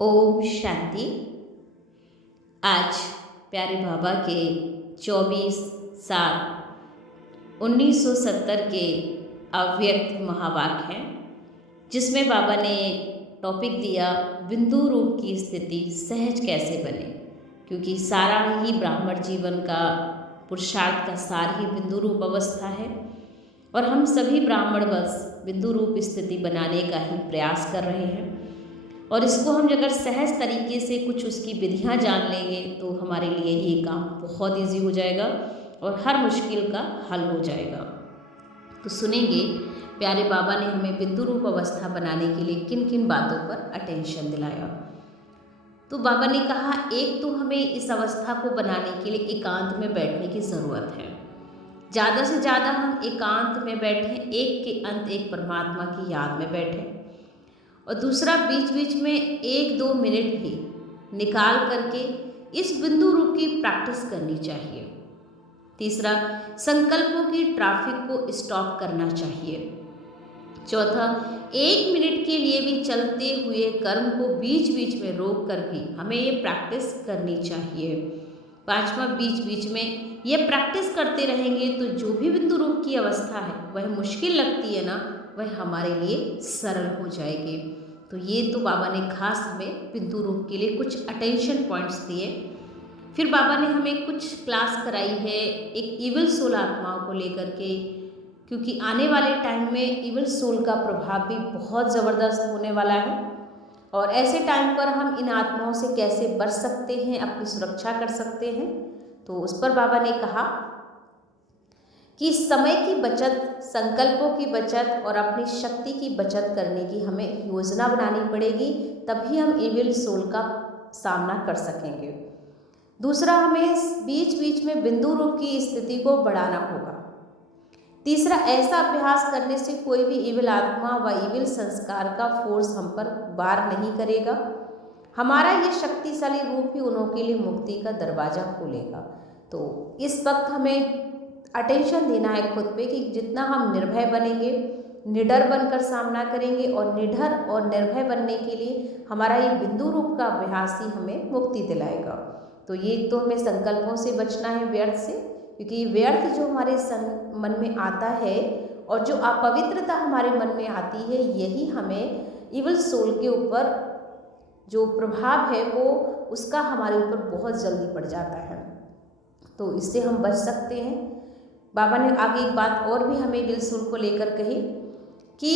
ओम शांति। आज प्यारे बाबा के 24/7/1970 के अव्यक्त महावाक्य हैं, जिसमें बाबा ने टॉपिक दिया बिंदु रूप की स्थिति सहज कैसे बने, क्योंकि सारा ही ब्राह्मण जीवन का पुरुषार्थ का सार ही बिंदु रूप अवस्था है और हम सभी ब्राह्मण बस बिंदु रूप स्थिति बनाने का ही प्रयास कर रहे हैं। और इसको हम अगर सहज तरीके से कुछ उसकी विधियां जान लेंगे तो हमारे लिए ये काम बहुत ईजी हो जाएगा और हर मुश्किल का हल हो जाएगा। तो सुनेंगे प्यारे बाबा ने हमें बिंदु रूप अवस्था बनाने के लिए किन किन बातों पर अटेंशन दिलाया। तो बाबा ने कहा, एक तो हमें इस अवस्था को बनाने के लिए एकांत में बैठने की ज़रूरत है। ज़्यादा से ज़्यादा हम एकांत में बैठें, एक के अंत एक परमात्मा की याद में बैठें। और दूसरा, बीच बीच में 1-2 मिनट भी निकाल करके इस बिंदु रूप की प्रैक्टिस करनी चाहिए। तीसरा, संकल्पों की ट्रैफिक को स्टॉप करना चाहिए। चौथा, 1 मिनट के लिए भी चलते हुए कर्म को बीच बीच में रोक कर भी हमें ये प्रैक्टिस करनी चाहिए। पांचवा, बीच बीच में ये प्रैक्टिस करते रहेंगे तो जो भी बिंदु रूप की अवस्था है वह मुश्किल लगती है ना, वह हमारे लिए सरल हो जाएगी। तो ये तो बाबा ने खास हमें बिंदु रूप के लिए कुछ अटेंशन पॉइंट्स दिए। फिर बाबा ने हमें कुछ क्लास कराई है एक इविल सोल आत्माओं को लेकर के, क्योंकि आने वाले टाइम में इविल सोल का प्रभाव भी बहुत ज़बरदस्त होने वाला है और ऐसे टाइम पर हम इन आत्माओं से कैसे बच सकते हैं, अपनी सुरक्षा कर सकते हैं। तो उस पर बाबा ने कहा कि समय की बचत, संकल्पों की बचत और अपनी शक्ति की बचत करने की हमें योजना बनानी पड़ेगी, तभी हम इविल सोल का सामना कर सकेंगे। दूसरा, हमें बीच बीच में बिंदु रूप की स्थिति को बढ़ाना होगा। तीसरा, ऐसा अभ्यास करने से कोई भी इविल आत्मा व इविल संस्कार का फोर्स हम पर वार नहीं करेगा। हमारा ये शक्तिशाली रूप ही उन्हों के लिए मुक्ति का दरवाजा खोलेगा। तो इस वक्त हमें अटेंशन देना है खुद पे कि जितना हम निर्भय बनेंगे, निडर बनकर सामना करेंगे और निडर और निर्भय बनने के लिए हमारा ये बिंदु रूप का अभ्यास ही हमें मुक्ति दिलाएगा। तो ये तो हमें संकल्पों से बचना है, व्यर्थ से, क्योंकि व्यर्थ जो हमारे मन में आता है और जो अपवित्रता हमारे मन में आती है, यही हमें इविल सोल के ऊपर जो प्रभाव है वो उसका हमारे ऊपर बहुत जल्दी पड़ जाता है। तो इससे हम बच सकते हैं। बाबा ने आगे एक बात और भी हमें इविल सोल को लेकर कही कि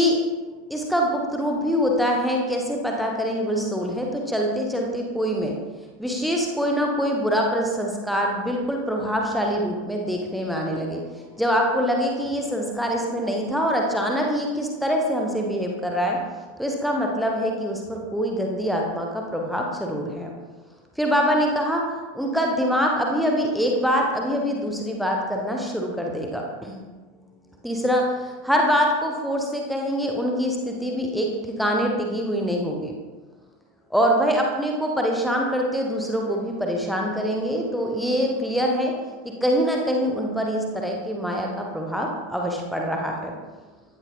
इसका गुप्त रूप भी होता है, कैसे पता करें इविल सोल है। तो चलते चलते कोई में विशेष कोई ना कोई बुरा संस्कार बिल्कुल प्रभावशाली रूप में देखने में आने लगे। जब आपको लगे कि ये संस्कार इसमें नहीं था और अचानक ये किस तरह से हमसे बिहेव कर रहा है, तो इसका मतलब है कि उस पर कोई गंदी आत्मा का प्रभाव जरूर है। फिर बाबा ने कहा, उनका दिमाग अभी अभी एक बात, अभी अभी दूसरी बात करना शुरू कर देगा। तीसरा, हर बात को फोर्स से कहेंगे, उनकी स्थिति भी एक ठिकाने टिकी हुई नहीं होगी और वह अपने को परेशान करते दूसरों को भी परेशान करेंगे। तो ये क्लियर है कि कहीं ना कहीं उन पर इस तरह के माया का प्रभाव अवश्य पड़ रहा है।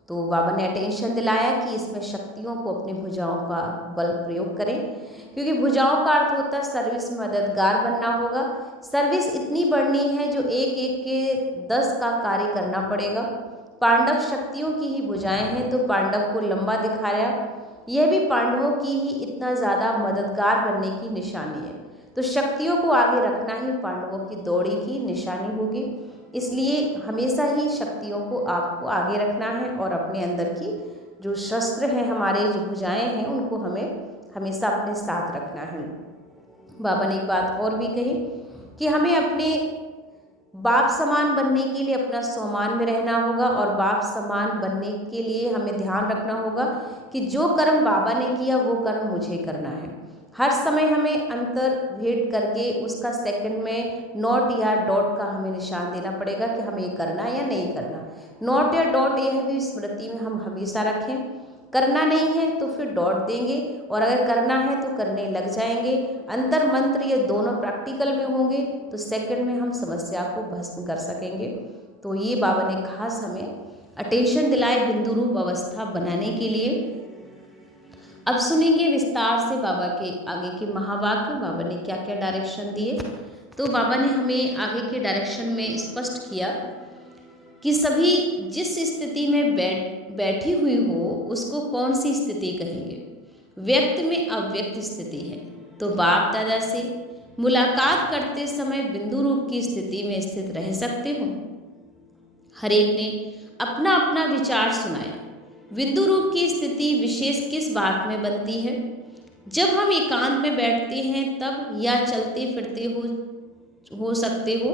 तो बाबा ने अटेंशन दिलाया कि इसमें शक्तियों को अपनी भुजाओं का बल प्रयोग करें, क्योंकि भुजाओं का अर्थ होता है सर्विस में मददगार बनना होगा। सर्विस इतनी बढ़नी है जो एक एक के 10 का कार्य करना पड़ेगा। पांडव शक्तियों की ही भुजाएं हैं, तो पांडव को लंबा दिखाया, यह भी पांडवों की ही इतना ज़्यादा मददगार बनने की निशानी है। तो शक्तियों को आगे रखना ही पांडवों की दौड़ी की निशानी होगी। इसलिए हमेशा ही शक्तियों को आपको आगे रखना है और अपने अंदर की जो शस्त्र हैं, हमारे जो भुजाएं हैं, उनको हमें हमेशा अपने साथ रखना है। बाबा ने एक बात और भी कही कि हमें अपने बाप समान बनने के लिए अपना स्वमान में रहना होगा और बाप समान बनने के लिए हमें ध्यान रखना होगा कि जो कर्म बाबा ने किया वो कर्म मुझे करना है। हर समय हमें अंतर भेद करके उसका सेकंड में नॉट या डॉट का हमें निशान देना पड़ेगा कि हमें ये करना या नहीं करना। नॉट या डॉट यह भी स्मृति में हम हमेशा रखें। करना नहीं है तो फिर डॉट देंगे और अगर करना है तो करने लग जाएंगे। अंतर मंत्र ये दोनों प्रैक्टिकल में होंगे तो सेकंड में हम समस्या को भस्म कर सकेंगे। तो ये बाबा ने खास हमें अटेंशन दिलाए बिंदु रूप अवस्था बनाने के लिए। अब सुनेंगे विस्तार से बाबा के आगे के महावाक्य, बाबा ने क्या क्या डायरेक्शन दिए। तो बाबा ने हमें आगे के डायरेक्शन में स्पष्ट किया कि सभी जिस स्थिति में बैठी हुई हो उसको कौन सी स्थिति कहेंगे। व्यक्त में अव्यक्त स्थिति है, तो बाप दादा से मुलाकात करते समय बिंदु रूप की स्थिति में स्थित रह सकते हो। हर एक ने अपना अपना विचार सुनाया। बिंदु रूप की स्थिति विशेष किस बात में बनती है? जब हम एकांत में बैठते हैं तब, या चलते फिरते हो सकते हो।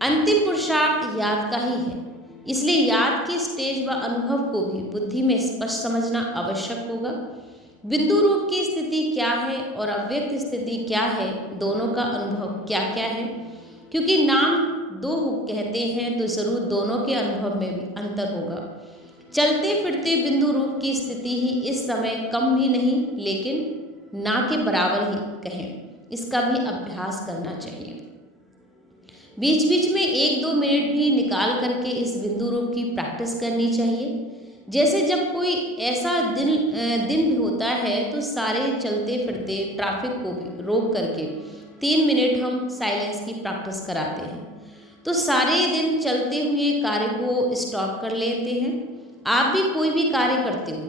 अंतिम पुरुषार्थ याद का ही है, इसलिए याद के स्टेज व अनुभव को भी बुद्धि में स्पष्ट समझना आवश्यक होगा। बिंदु रूप की स्थिति क्या है और अव्यक्त स्थिति क्या है, दोनों का अनुभव क्या क्या है। क्योंकि नाम दो कहते हैं तो जरूर दोनों के अनुभव में भी अंतर होगा। चलते फिरते बिंदु रूप की स्थिति ही इस समय कम भी नहीं लेकिन ना के बराबर ही कहें, इसका भी अभ्यास करना चाहिए। बीच बीच में 1-2 मिनट भी निकाल करके इस बिंदु रूप की प्रैक्टिस करनी चाहिए। जैसे जब कोई ऐसा दिन होता है तो सारे चलते फिरते ट्रैफिक को भी रोक करके 3 मिनट हम साइलेंस की प्रैक्टिस कराते हैं, तो सारे दिन चलते हुए कार्य को स्टॉप कर लेते हैं। आप भी कोई भी कार्य करते हो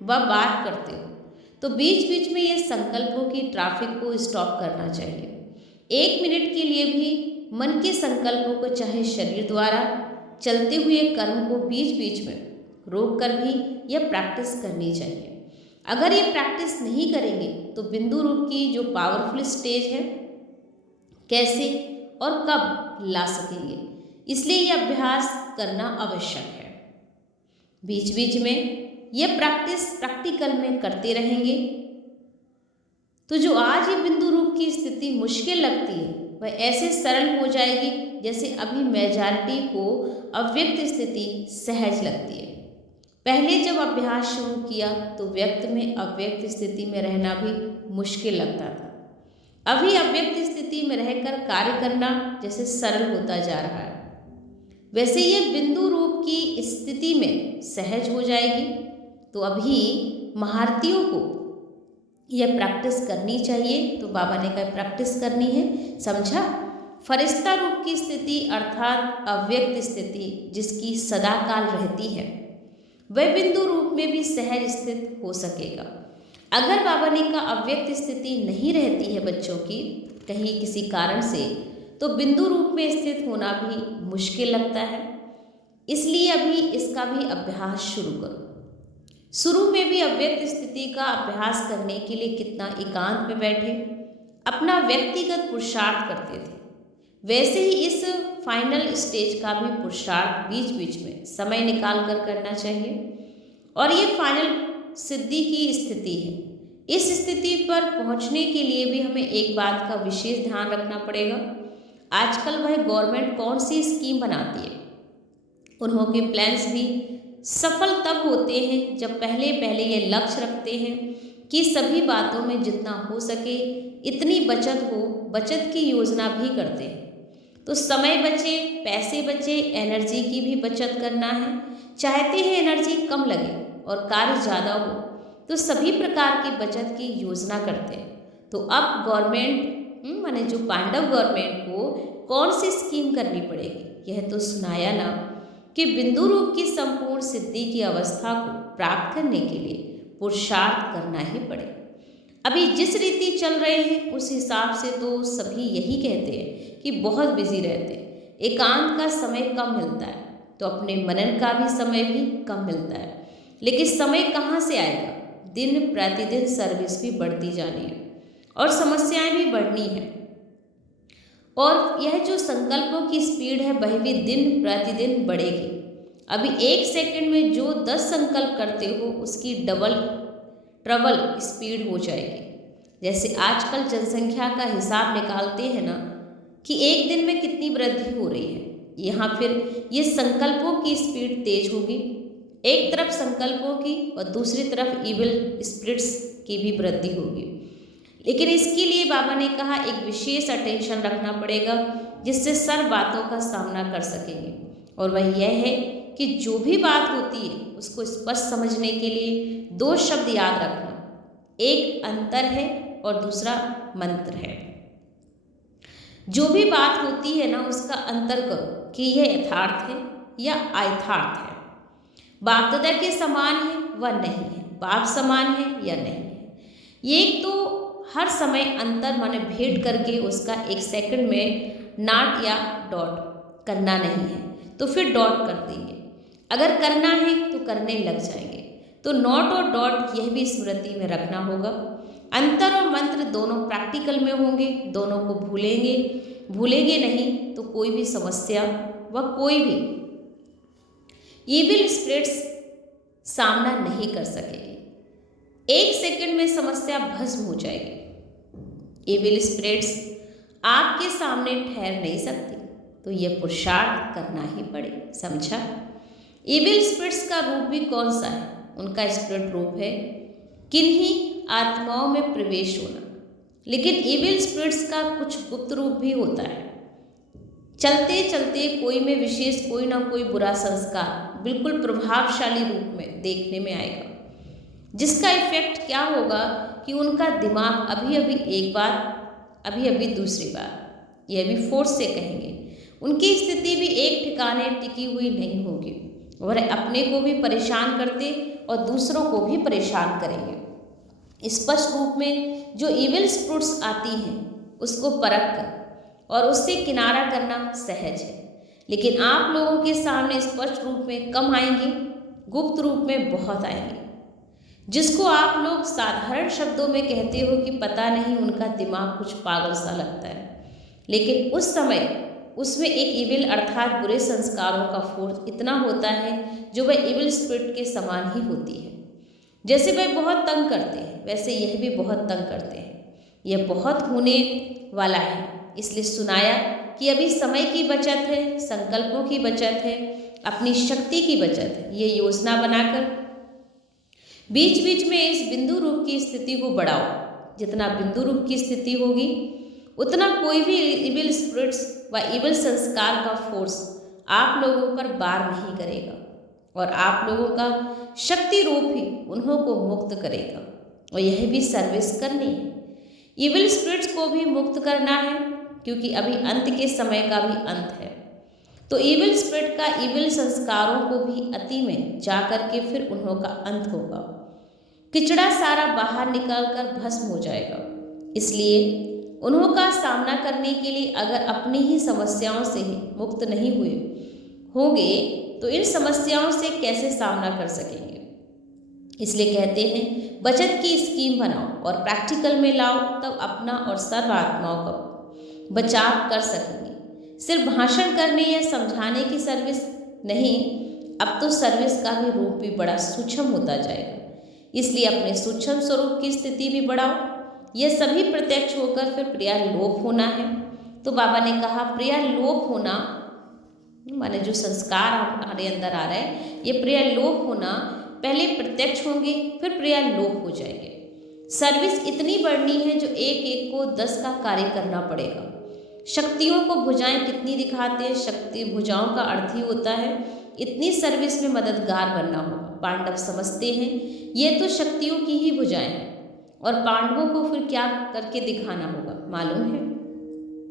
व बात करते हो तो बीच बीच में ये संकल्पों की ट्रैफिक को स्टॉप करना चाहिए। 1 मिनट के लिए भी मन के संकल्पों को, चाहे शरीर द्वारा चलते हुए कर्म को बीच बीच में रोक कर भी यह प्रैक्टिस करनी चाहिए। अगर ये प्रैक्टिस नहीं करेंगे तो बिंदु रूप की जो पावरफुल स्टेज है कैसे और कब ला सकेंगे, इसलिए यह अभ्यास करना आवश्यक है। बीच बीच में यह प्रैक्टिस प्रैक्टिकल में करते रहेंगे तो जो आज ये बिंदु रूप की स्थिति मुश्किल लगती है वह ऐसे सरल हो जाएगी जैसे अभी मेजॉरिटी को अव्यक्त स्थिति सहज लगती है। पहले जब अभ्यास शुरू किया तो व्यक्त में अव्यक्त स्थिति में रहना भी मुश्किल लगता था। अभी अव्यक्त स्थिति में रहकर कार्य करना जैसे सरल होता जा रहा है, वैसे यह बिंदु रूप की स्थिति में सहज हो जाएगी। तो अभी महारथियों को यह प्रैक्टिस करनी चाहिए। तो बाबा ने कहा प्रैक्टिस करनी है, समझा। फरिश्ता रूप की स्थिति अर्थात अव्यक्त स्थिति जिसकी सदा काल रहती है, वह बिंदु रूप में भी सहज स्थित हो सकेगा। अगर बाबा ने कहा अव्यक्त स्थिति नहीं रहती है बच्चों की कहीं किसी कारण से, तो बिंदु रूप में स्थित होना भी मुश्किल लगता है। इसलिए अभी इसका भी अभ्यास शुरू करो। शुरू में भी अव्यक्त स्थिति का अभ्यास करने के लिए कितना एकांत में बैठे अपना व्यक्तिगत पुरुषार्थ करते थे, वैसे ही इस फाइनल स्टेज का भी पुरुषार्थ बीच बीच में समय निकाल कर करना चाहिए। और ये फाइनल सिद्धि की स्थिति है। इस स्थिति पर पहुंचने के लिए भी हमें एक बात का विशेष ध्यान रखना पड़ेगा। आजकल वह गवर्नमेंट कौन सी स्कीम बनाती है, उन्होंने प्लान्स भी सफल तब होते हैं जब पहले ये लक्ष्य रखते हैं कि सभी बातों में जितना हो सके इतनी बचत हो, बचत की योजना भी करते हैं। तो समय बचे, पैसे बचे, एनर्जी की भी बचत करना है। चाहते हैं एनर्जी कम लगे और कार्य ज़्यादा हो, तो सभी प्रकार की बचत की योजना करते हैं। तो अब गवर्नमेंट माने जो पांडव गवर्नमेंट को कौन सी स्कीम करनी पड़ेगी, यह तो सुनाया ना कि बिंदु रूप की संपूर्ण सिद्धि की अवस्था को प्राप्त करने के लिए पुरुषार्थ करना ही पड़े। अभी जिस रीति चल रहे हैं उस हिसाब से तो सभी यही कहते हैं कि बहुत बिजी रहते हैं, एकांत का समय कम मिलता है, तो अपने मनन का भी समय भी कम मिलता है। लेकिन समय कहाँ से आएगा? दिन प्रतिदिन सर्विस भी बढ़ती जानी है और समस्याएं भी बढ़नी है, और यह जो संकल्पों की स्पीड है वह भी दिन प्रतिदिन बढ़ेगी। अभी 1 सेकंड में जो 10 संकल्प करते हो उसकी डबल ट्रबल स्पीड हो जाएगी। जैसे आजकल जनसंख्या का हिसाब निकालते हैं ना कि एक दिन में कितनी वृद्धि हो रही है, यहाँ फिर ये संकल्पों की स्पीड तेज होगी। एक तरफ संकल्पों की और दूसरी तरफ इविल स्पिरिट्स की भी वृद्धि होगी। लेकिन इसके लिए बाबा ने कहा एक विशेष अटेंशन रखना पड़ेगा जिससे सर्व बातों का सामना कर सकेंगे, और वह यह है कि जो भी बात होती है उसको स्पष्ट समझने के लिए 2 शब्द याद रखना, एक अंतर है और दूसरा मंत्र है। जो भी बात होती है ना उसका अंतर करो कि यह यथार्थ है या अयथार्थ है, बाप दादा के समान है व नहीं है, बाप समान है या नहीं है। ये एक तो हर समय अंतर माने भेंट करके उसका एक सेकंड में नॉट या डॉट करना नहीं है तो फिर डॉट कर देंगे, अगर करना है तो करने लग जाएंगे। तो नॉट और डॉट यह भी स्मृति में रखना होगा। अंतर और मंत्र दोनों प्रैक्टिकल में होंगे, दोनों को भूलेंगे नहीं तो कोई भी समस्या व कोई भी इविल स्पिरिट्स सामना नहीं कर सकेगी। एक सेकंड में समस्या भस्म हो जाएगी। इविल स्पिरिट्स आपके सामने ठहर नहीं सकती, तो यह पुरुषार्थ करना ही पड़े, समझा। इविल स्पिरिट्स का रूप भी कौन सा है? उनका स्पिरिट रूप है किन्हीं आत्माओं में प्रवेश होना, लेकिन इविल स्पिरिट्स का कुछ गुप्त रूप भी होता है। चलते चलते कोई में विशेष कोई ना कोई बुरा संस्कार बिल्कुल प्रभावशाली रूप में देखने में आएगा, जिसका इफेक्ट क्या होगा कि उनका दिमाग अभी अभी एक बार, अभी अभी दूसरी बार, यह भी फोर्स से कहेंगे, उनकी स्थिति भी एक ठिकाने टिकी हुई नहीं होगी। वह अपने को भी परेशान करते और दूसरों को भी परेशान करेंगे। स्पष्ट रूप में जो इविल स्पिरिट्स आती हैं उसको परख कर और उससे किनारा करना सहज है, लेकिन आप लोगों के सामने स्पष्ट रूप में कम आएंगी, गुप्त रूप में बहुत आएंगे, जिसको आप लोग साधारण शब्दों में कहते हो कि पता नहीं उनका दिमाग कुछ पागल सा लगता है, लेकिन उस समय उसमें एक इविल अर्थात बुरे संस्कारों का फोर्स इतना होता है जो वह इविल स्पिरिट के समान ही होती है। जैसे वह बहुत तंग करते हैं वैसे यह भी बहुत तंग करते हैं। यह बहुत होने वाला है, इसलिए सुनाया कि अभी समय की बचत है, संकल्पों की बचत है, अपनी शक्ति की बचत है। ये योजना बनाकर बीच बीच में इस बिंदु रूप की स्थिति को बढ़ाओ। जितना बिंदु रूप की स्थिति होगी उतना कोई भी इविल स्पिरिट्स व इविल संस्कार का फोर्स आप लोगों पर वार नहीं करेगा और आप लोगों का शक्ति रूप ही उन्हों को मुक्त करेगा। और यह भी सर्विस करनी है, इविल स्पिरिट्स को भी मुक्त करना है, क्योंकि अभी अंत के समय का भी अंत है। तो इविल स्पिरिट का इविल संस्कारों को भी अति में जा कर के फिर उन्हों का अंत होगा। किचड़ा सारा बाहर निकल कर भस्म हो जाएगा। इसलिए उन्हों का सामना करने के लिए अगर अपनी ही समस्याओं से ही मुक्त नहीं हुए होंगे तो इन समस्याओं से कैसे सामना कर सकेंगे। इसलिए कहते हैं बचत की स्कीम बनाओ और प्रैक्टिकल में लाओ, तब अपना और सर्व आत्माओं का बचाव कर सकेंगे। सिर्फ भाषण करने या समझाने की सर्विस नहीं, अब तो सर्विस का भी रूप भी बड़ा सूक्ष्म होता जाएगा। इसलिए अपने सूक्ष्म स्वरूप की स्थिति भी बढ़ाओ। यह सभी प्रत्यक्ष होकर फिर प्रियालोप होना है। तो बाबा ने कहा प्रियालोप होना माने जो संस्कार हमारे अंदर आ रहा है, ये प्रियालोप होना पहले प्रत्यक्ष होंगे फिर प्रियालोप हो जाएंगे। सर्विस इतनी बढ़नी है जो एक एक को 10 का कार्य करना पड़ेगा। शक्तियों को भुजाएं कितनी दिखाते हैं, शक्ति भुजाओं का अर्थ ही होता है इतनी सर्विस में मददगार बनना होगा। पांडव समझते हैं ये तो शक्तियों की ही भुजाएं हैं और पांडवों को फिर क्या करके दिखाना होगा मालूम है,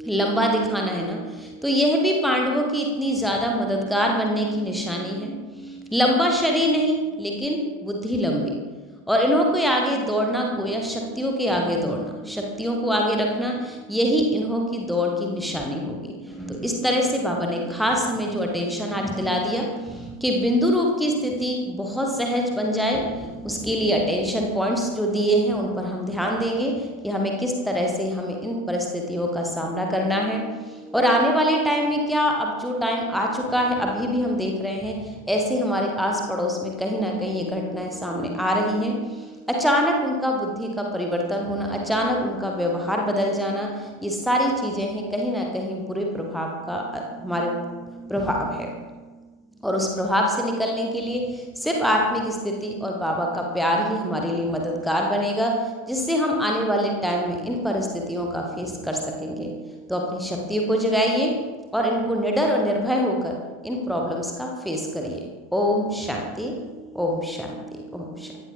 लंबा दिखाना है ना। तो यह भी पांडवों की इतनी ज़्यादा मददगार बनने की निशानी है। लंबा शरीर नहीं लेकिन बुद्धि लंबी, और इन्हों को आगे दौड़ना गोया शक्तियों के आगे दौड़ना, शक्तियों को आगे रखना, यही इन्हों की दौड़ की निशानी होगी। तो इस तरह से बाबा ने खास हमें जो अटेंशन आज दिला दिया कि बिंदु रूप की स्थिति बहुत सहज बन जाए, उसके लिए अटेंशन पॉइंट्स जो दिए हैं उन पर हम ध्यान देंगे कि हमें किस तरह से हमें इन परिस्थितियों का सामना करना है। और आने वाले टाइम में क्या, अब जो टाइम आ चुका है अभी भी हम देख रहे हैं ऐसे हमारे आस पड़ोस में कहीं ना कहीं ये घटनाएं सामने आ रही हैं। अचानक उनका बुद्धि का परिवर्तन होना, अचानक उनका व्यवहार बदल जाना, ये सारी चीज़ें हैं कहीं ना कहीं बुरे प्रभाव का हमारे प्रभाव है। और उस प्रभाव से निकलने के लिए सिर्फ आत्मिक स्थिति और बाबा का प्यार ही हमारे लिए मददगार बनेगा, जिससे हम आने वाले टाइम में इन परिस्थितियों का फेस कर सकेंगे। तो अपनी शक्तियों को जगाइए और इनको निडर और निर्भय होकर इन प्रॉब्लम्स का फेस करिए। ओम शांति, ओम शांति, ओम शांति।